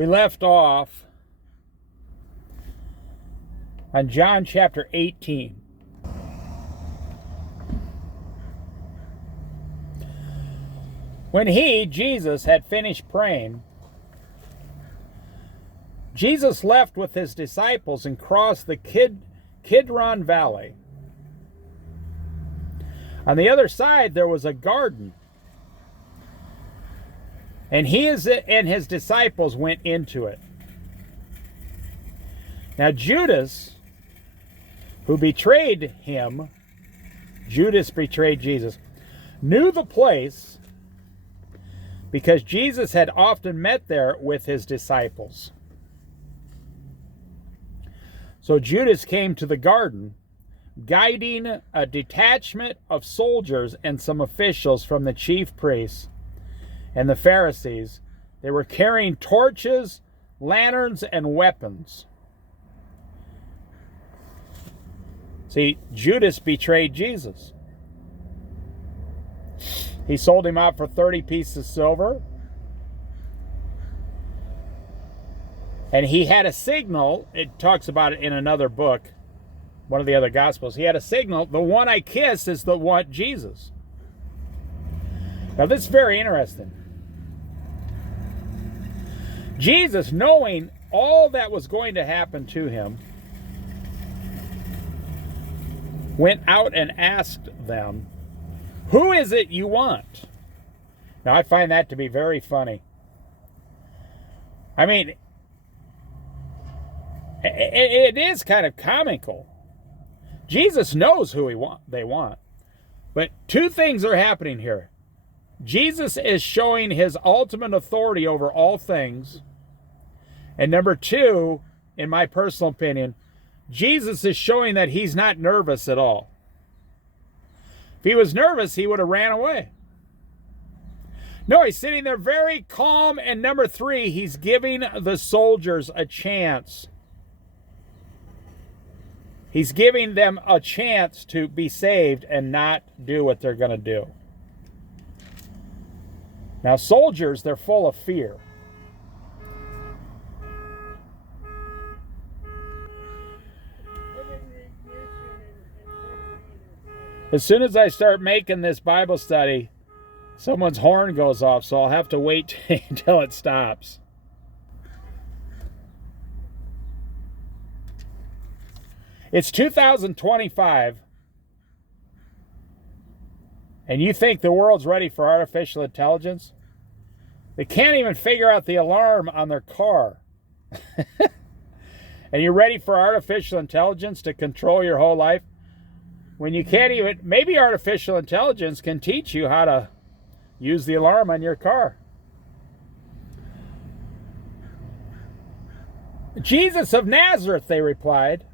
We left off on John chapter 18. When he, Jesus, had finished praying, Jesus left with his disciples and crossed the Kidron Valley. On the other side, there was a garden, and he and his disciples went into it. Now Judas, who betrayed him, Judas betrayed Jesus, knew the place because Jesus had often met there with his disciples. So Judas came to the garden, guiding a detachment of soldiers and some officials from the chief priests and the Pharisees. They were carrying torches, lanterns, and weapons. See, Judas betrayed Jesus. He sold him out for 30 pieces of silver. And he had a signal. It talks about it in another book, one of the other Gospels. He had a signal. The one I kiss is the one, Jesus. Now, this is very interesting. Jesus, knowing all that was going to happen to him, went out and asked them, "Who is it you want?" Now, I find that to be very funny. I mean, it is kind of comical. Jesus knows who they want. But two things are happening here. Jesus is showing his ultimate authority over all things. And number two, in my personal opinion, Jesus is showing that he's not nervous at all. If he was nervous, he would have ran away. No, he's sitting there very calm. And number three, he's giving the soldiers a chance. He's giving them a chance to be saved and not do what they're going to do. Now, soldiers, they're full of fear. As soon as I start making this Bible study, someone's horn goes off, so I'll have to wait until it stops. It's 2025, and you think the world's ready for artificial intelligence? They can't even figure out the alarm on their car. And you're ready for artificial intelligence to control your whole life? When you can't even, maybe artificial intelligence can teach you how to use the alarm on your car. Jesus of Nazareth, they replied.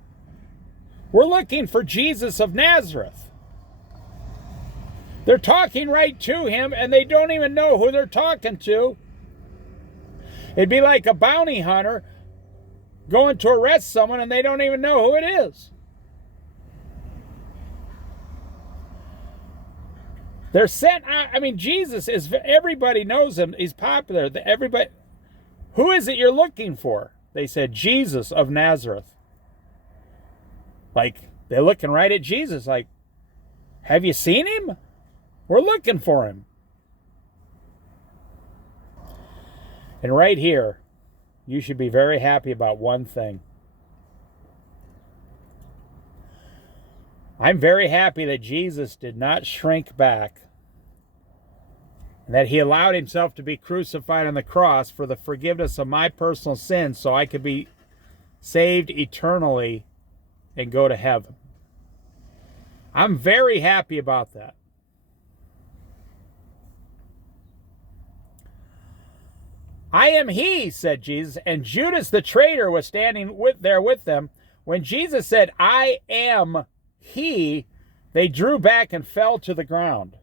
We're looking for Jesus of Nazareth. They're talking right to him, and they don't even know who they're talking to. It'd be like a bounty hunter going to arrest someone, and they don't even know who it is. They're sent out. I mean, Jesus is, everybody knows him. He's popular. Everybody, who is it you're looking for? They said, Jesus of Nazareth. Like, they're looking right at Jesus like, have you seen him? We're looking for him. And right here, you should be very happy about one thing. I'm very happy that Jesus did not shrink back, and that he allowed himself to be crucified on the cross for the forgiveness of my personal sins so I could be saved eternally and go to heaven. I'm very happy about that. I am he, said Jesus, and Judas the traitor was standing there with them. When Jesus said, I am he, they drew back and fell to the ground.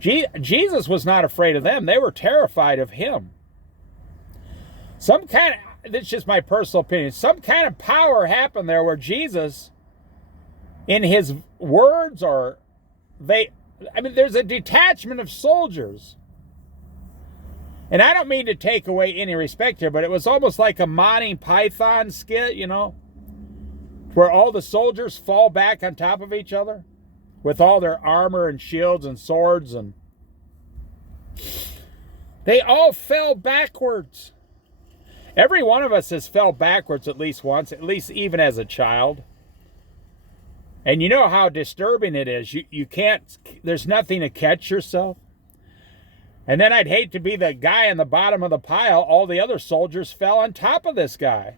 Jesus was not afraid of them. They were terrified of him. This is just my personal opinion, some kind of power happened there where Jesus, in his words, there's a detachment of soldiers. And I don't mean to take away any respect here, but it was almost like a Monty Python skit, you know, where all the soldiers fall back on top of each other with all their armor and shields and swords, and they all fell backwards. Every one of us has fell backwards at least once, at least even as a child. And you know how disturbing it is. You can't, there's nothing to catch yourself. And then I'd hate to be the guy on the bottom of the pile. All the other soldiers fell on top of this guy.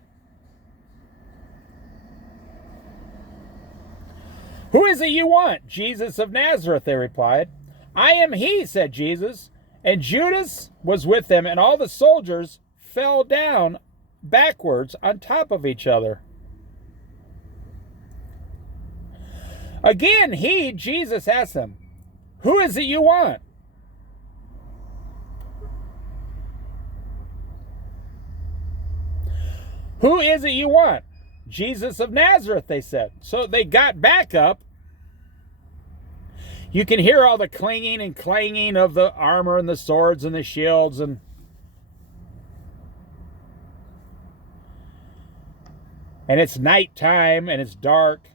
Who is it you want? Jesus of Nazareth, they replied. I am he, said Jesus. And Judas was with them, and all the soldiers fell down backwards on top of each other. Again, Jesus asked them, who is it you want? Who is it you want? Jesus of Nazareth, they said. So they got back up. You can hear all the clinging and clanging of the armor and the swords and the shields, and it's nighttime and it's dark.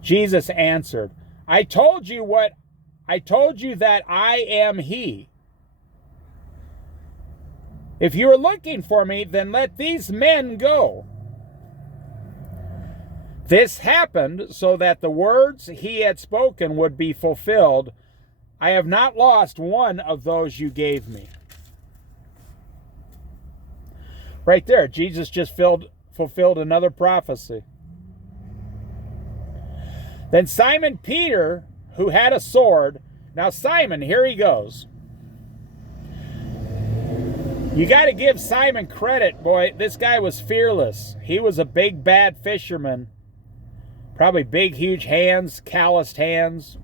Jesus answered, I told you that I am he. If you are looking for me, then let these men go. This happened so that the words he had spoken would be fulfilled. I have not lost one of those you gave me. Right there, Jesus just fulfilled another prophecy. Then Simon Peter, who had a sword, now Simon, here he goes. You got to give Simon credit, boy. This guy was fearless. He was a big, bad fisherman. Probably big, huge hands, calloused hands.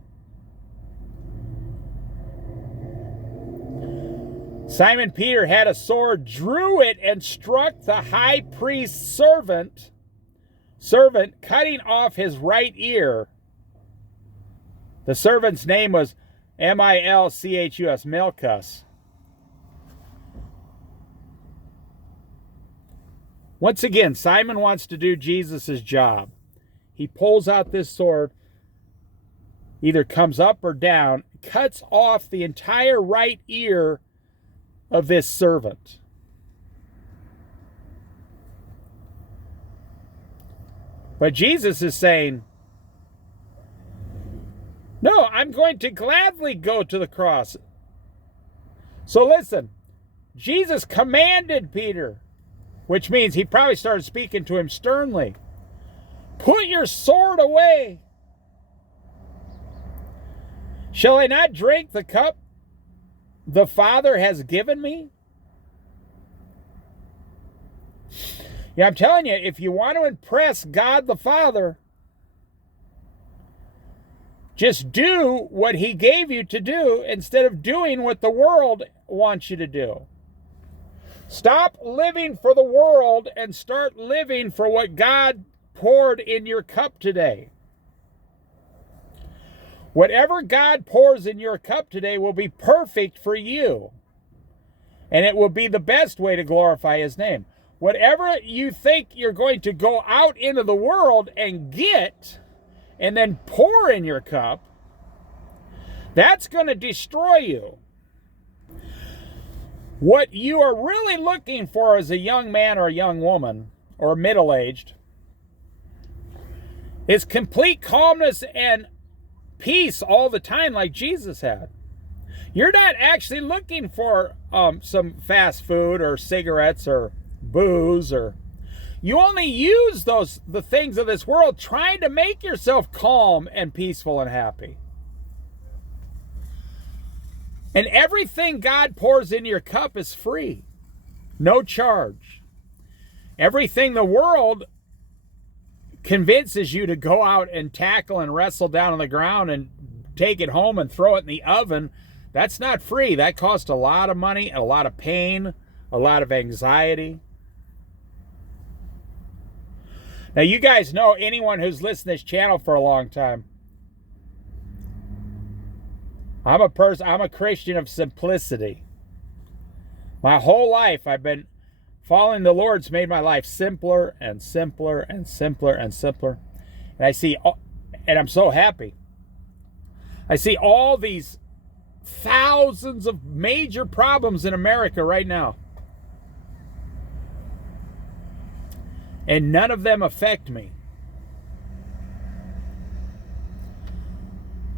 Simon Peter had a sword, drew it, and struck the high priest's servant, cutting off his right ear. The servant's name was Malchus, Malchus. Once again, Simon wants to do Jesus' job. He pulls out this sword, either comes up or down, cuts off the entire right ear of this servant. But Jesus is saying, no, I'm going to gladly go to the cross. So listen, Jesus commanded Peter, which means he probably started speaking to him sternly. Put your sword away. Shall I not drink the cup the Father has given me? Yeah, I'm telling you, if you want to impress God the Father, just do what he gave you to do instead of doing what the world wants you to do. Stop living for the world and start living for what God poured in your cup today. Whatever God pours in your cup today will be perfect for you. And it will be the best way to glorify his name. Whatever you think you're going to go out into the world and get, and then pour in your cup, that's going to destroy you. What you are really looking for as a young man or a young woman, or middle-aged, is complete calmness and peace all the time like Jesus had. You're not actually looking for some fast food or cigarettes or booze, or you only use the things of this world trying to make yourself calm and peaceful and happy. And everything God pours in your cup is free, no charge. Everything the world convinces you to go out and tackle and wrestle down on the ground and take it home and throw it in the oven, that's not free. That costs a lot of money, a lot of pain, a lot of anxiety. Now, you guys know, anyone who's listened to this channel for a long time, I'm a Christian of simplicity. My whole life I've been following the Lord's made my life simpler and simpler and simpler and simpler. And I'm so happy. I see all these thousands of major problems in America right now. And none of them affect me.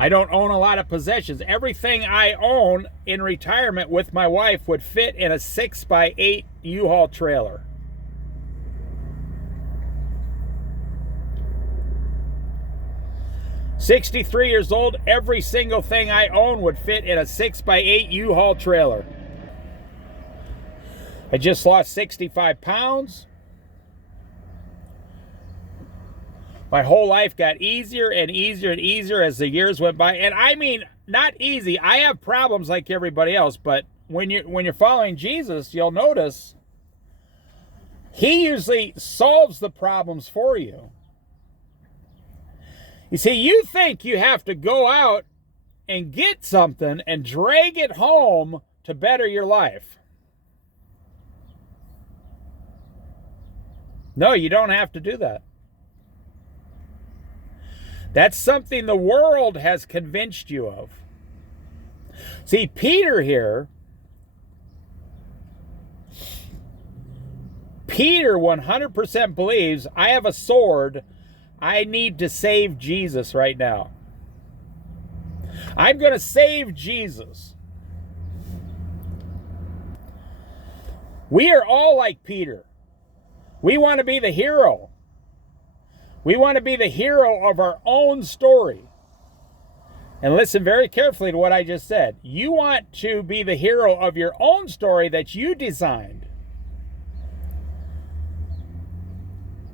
I don't own a lot of possessions. Everything I own in retirement with my wife would fit in a 6x8 U-Haul trailer. "63 years old, every single thing I own would fit in a 6x8 U-Haul trailer. I just lost 65 pounds. My whole life got easier and easier and easier as the years went by. And I mean, not easy. I have problems like everybody else, but when you're following Jesus, you'll notice he usually solves the problems for you. You see, you think you have to go out and get something and drag it home to better your life. No, you don't have to do that. That's something the world has convinced you of. See, Peter here, Peter 100% believes, I have a sword, I need to save Jesus right now. I'm going to save Jesus. We are all like Peter. We want to be the hero. We want to be the hero of our own story. And listen very carefully to what I just said. You want to be the hero of your own story that you designed.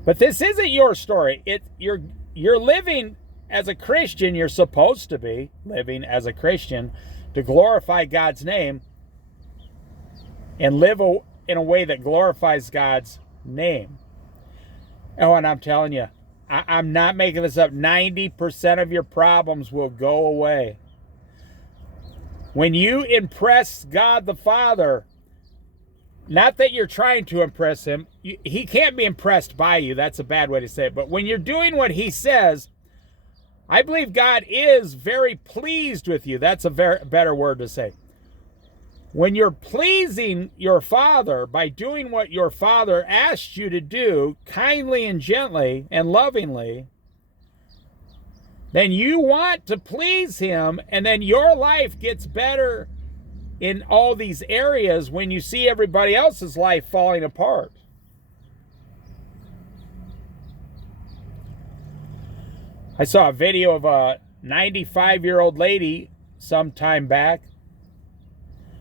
But this isn't your story. You're living as a Christian. You're supposed to be living as a Christian to glorify God's name and live in a way that glorifies God's name. Oh, and I'm telling you, I'm not making this up. 90% of your problems will go away. When you impress God the Father, not that you're trying to impress him. He can't be impressed by you. That's a bad way to say it. But when you're doing what he says, I believe God is very pleased with you. That's a better word to say. When you're pleasing your Father by doing what your Father asked you to do, kindly and gently and lovingly, then you want to please him, and then your life gets better in all these areas when you see everybody else's life falling apart. I saw a video of a 95-year-old lady some time back.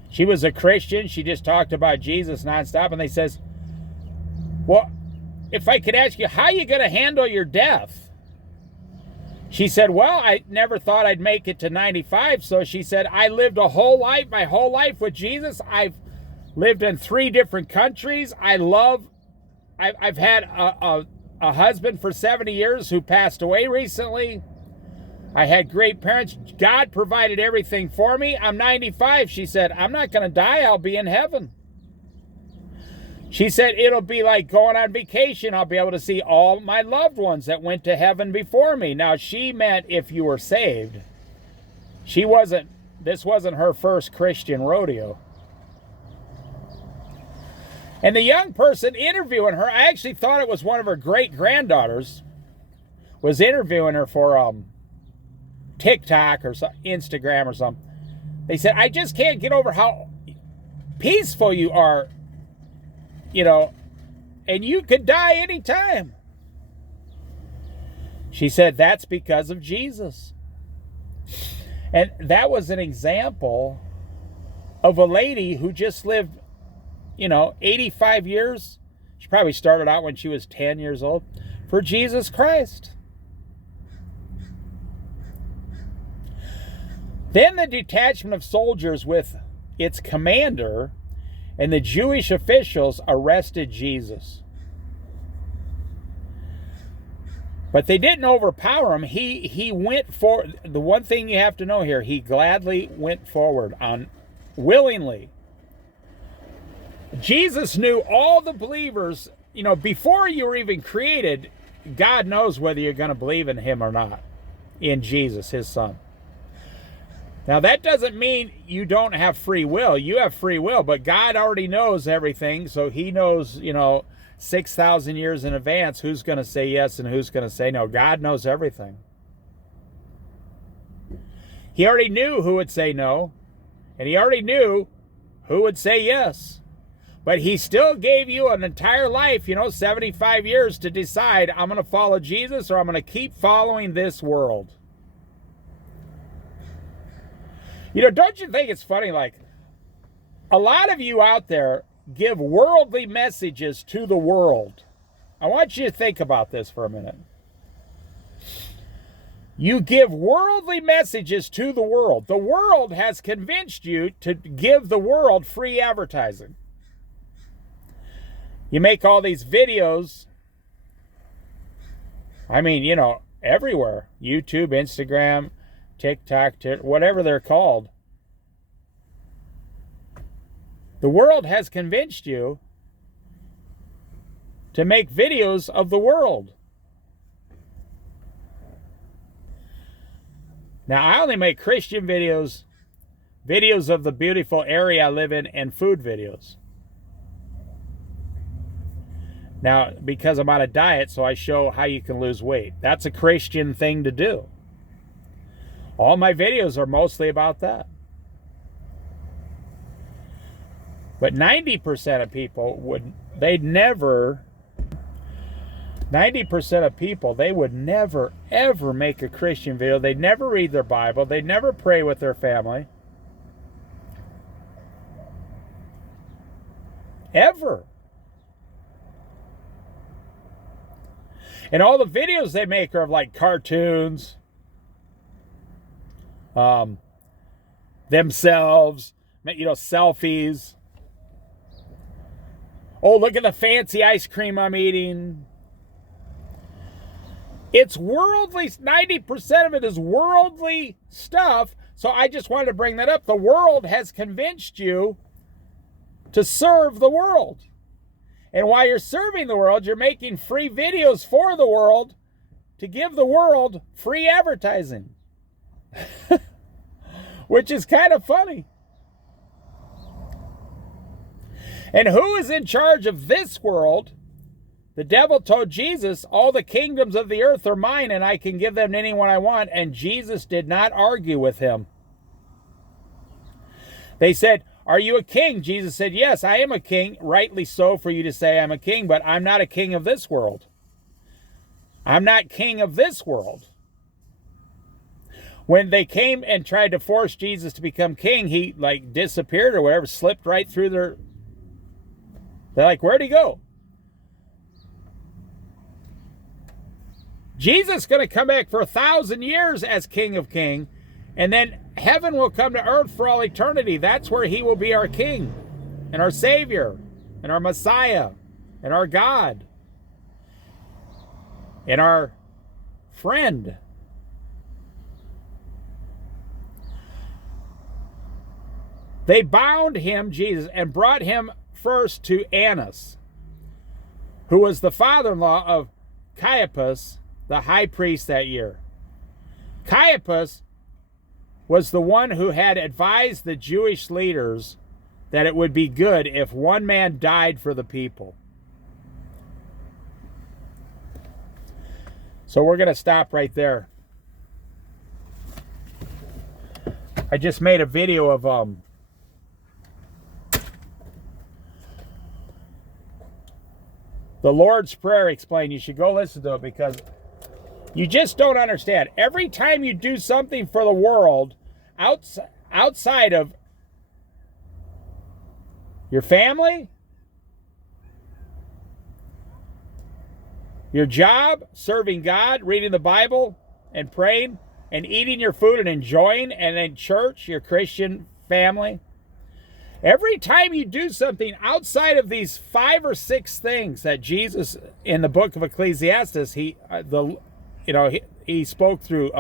She was a Christian. She just talked about Jesus nonstop. And they says, well, if I could ask you, how are you going to handle your death? She said, well, I never thought I'd make it to 95. So she said, I lived my whole life with Jesus. I've lived in 3 different countries. I've had a husband for 70 years who passed away recently. I had great parents. God provided everything for me. I'm 95. She said, I'm not going to die. I'll be in heaven. She said, it'll be like going on vacation. I'll be able to see all my loved ones that went to heaven before me. Now, she meant if you were saved. This wasn't her first Christian rodeo. And the young person interviewing her, I actually thought it was one of her great-granddaughters, was interviewing her for TikTok or Instagram or something. They said, I just can't get over how peaceful you are, and you could die anytime. She said, that's because of Jesus. And that was an example of a lady who just lived, 85 years. She probably started out when she was 10 years old for Jesus Christ. Then the detachment of soldiers with its commander and the Jewish officials arrested Jesus. But they didn't overpower him. He went for the one thing you have to know here. He gladly went forward on willingly. Jesus knew all the believers, before you were even created. God knows whether you're going to believe in him or not, in Jesus, his son. Now, that doesn't mean you don't have free will. You have free will, but God already knows everything, so he knows, 6,000 years in advance who's going to say yes and who's going to say no. God knows everything. He already knew who would say no, and he already knew who would say yes. But he still gave you an entire life, 75 years to decide, I'm going to follow Jesus or I'm going to keep following this world. Don't you think it's funny? Like, a lot of you out there give worldly messages to the world. I want you to think about this for a minute. You give worldly messages to the world. The world has convinced you to give the world free advertising. You make all these videos, everywhere. YouTube, Instagram, TikTok, whatever they're called. The world has convinced you to make videos of the world. Now, I only make Christian videos of the beautiful area I live in, and food videos. Now, because I'm on a diet, so I show how you can lose weight. That's a Christian thing to do. All my videos are mostly about that. But 90% of people would never, ever make a Christian video. They'd never read their Bible. They'd never pray with their family. Ever. And all the videos they make are of like cartoons, themselves, selfies. Oh, look at the fancy ice cream I'm eating. It's worldly. 90% of it is worldly stuff. So I just wanted to bring that up. The world has convinced you to serve the world. And while you're serving the world, you're making free videos for the world to give the world free advertising. Which is kind of funny. And who is in charge of this world? The devil told Jesus, all the kingdoms of the earth are mine and I can give them to anyone I want. And Jesus did not argue with him. They said, are you a king? Jesus said, yes, I am a king. Rightly so for you to say I'm a king, but I'm not a king of this world. I'm not king of this world. When they came and tried to force Jesus to become king, he disappeared or whatever, slipped right through their... They're like, where'd he go? Jesus is going to come back for 1,000 years as King of Kings, and then heaven will come to earth for all eternity. That's where he will be our King and our Savior and our Messiah and our God and our friend. They bound him, Jesus, and brought him first to Annas, who was the father-in-law of Caiaphas, the high priest that year. Caiaphas was the one who had advised the Jewish leaders that it would be good if one man died for the people. So we're going to stop right there. I just made a video of the Lord's Prayer explained. You should go listen to it because you just don't understand. Every time you do something for the world outside of your family, your job, serving God, reading the Bible and praying and eating your food and enjoying, and then church, your Christian family, every time you do something outside of these 5 or 6 things that Jesus, in the book of Ecclesiastes, he spoke through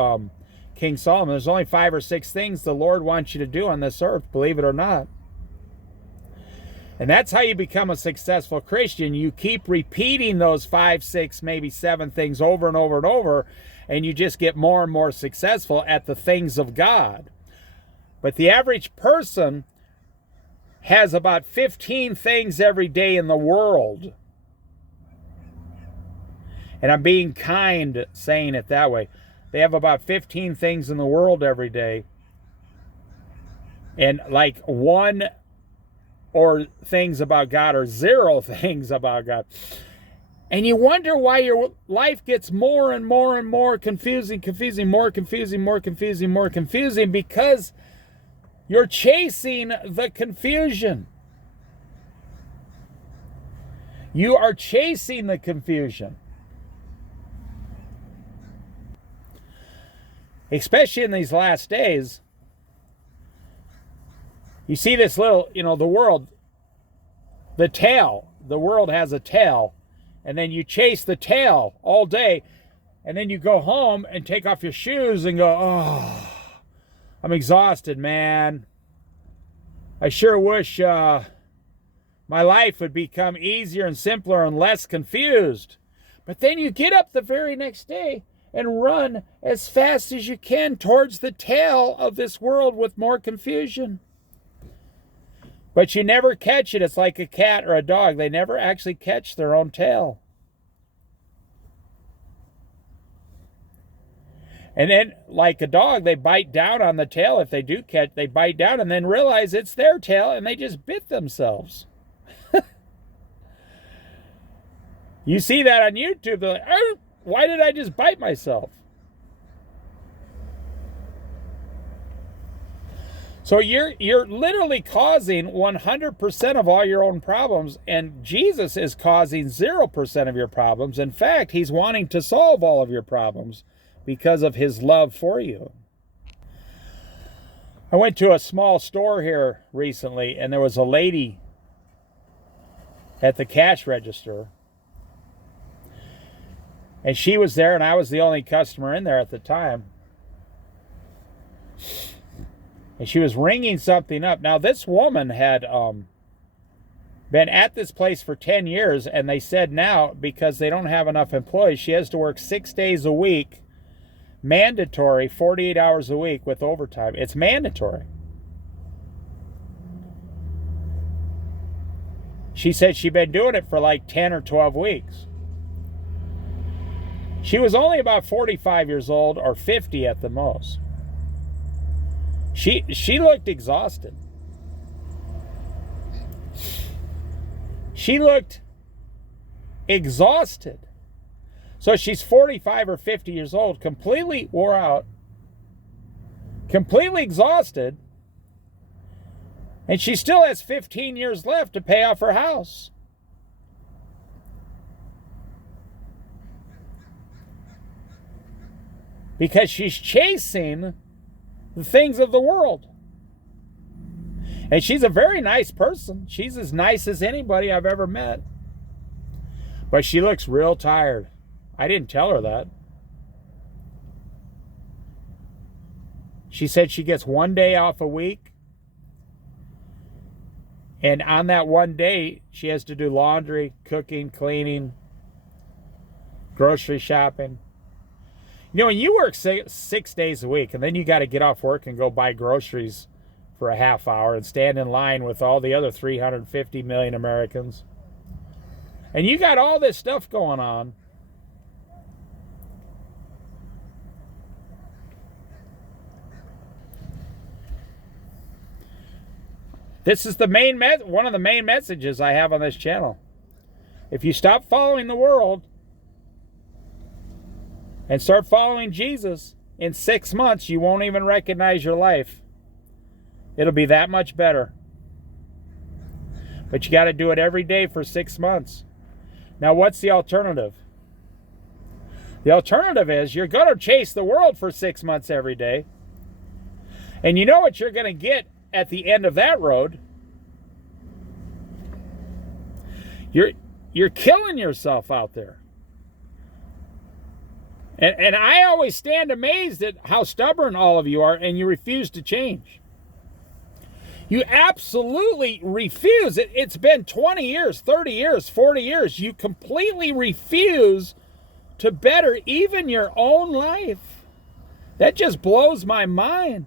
King Solomon. There's only 5 or 6 things the Lord wants you to do on this earth, believe it or not. And that's how you become a successful Christian. You keep repeating those 5, 6, maybe 7 things over and over and over, and you just get more and more successful at the things of God. But the average person has about 15 things every day in the world. And I'm being kind saying it that way. They have about 15 things in the world every day. And like 1 or things about God or 0 things about God. And you wonder why your life gets more and more and more confusing, more confusing, because you're chasing the confusion. You are chasing the confusion. Especially in these last days. You see this little, the world, the tail. The world has a tail. And then you chase the tail all day. And then you go home and take off your shoes and go, oh, I'm exhausted, man. I sure wish my life would become easier and simpler and less confused. But then you get up the very next day and run as fast as you can towards the tail of this world with more confusion. But you never catch it. It's like a cat or a dog. They never actually catch their own tail. And then, like a dog, they bite down on the tail. If they do catch, they bite down and then realize it's their tail and they just bit themselves. You see that on YouTube. They're like, oh, why did I just bite myself? So you're literally causing 100% of all your own problems, and Jesus is causing 0% of your problems. In fact, he's wanting to solve all of your problems because of his love for you. I went to a small store here recently, and there was a lady at the cash register. And she was there, and I was the only customer in there at the time. And she was ringing something up. Now, this woman had been at this place for 10 years, and they said now, because they don't have enough employees, she has to work 6 days a week, mandatory, 48 hours a week with overtime. It's mandatory. She said she'd been doing it for like 10 or 12 weeks. She was only about 45 years old, or 50 at the most. She looked exhausted. She looked exhausted. So she's 45 or 50 years old, completely wore out, completely exhausted, and she still has 15 years left to pay off her house. Because she's chasing the things of the world. And she's a very nice person. She's as nice as anybody I've ever met. But she looks real tired. I didn't tell her that. She said she gets 1 day off a week. And on that 1 day, she has to do laundry, cooking, cleaning, grocery shopping. When you work 6 days a week, and then you got to get off work and go buy groceries for a half hour and stand in line with all the other 350 million Americans, and you got all this stuff going on, this is one of the main messages I have on this channel. If you stop following the world and start following Jesus, in 6 months, you won't even recognize your life. It'll be that much better. But you got to do it every day for 6 months. Now, what's the alternative? The alternative is you're going to chase the world for 6 months every day. And you know what you're going to get at the end of that road? You're killing yourself out there. And I always stand amazed at how stubborn all of you are, and you refuse to change. You absolutely refuse. It's been 20 years, 30 years, 40 years. You completely refuse to better even your own life. That just blows my mind.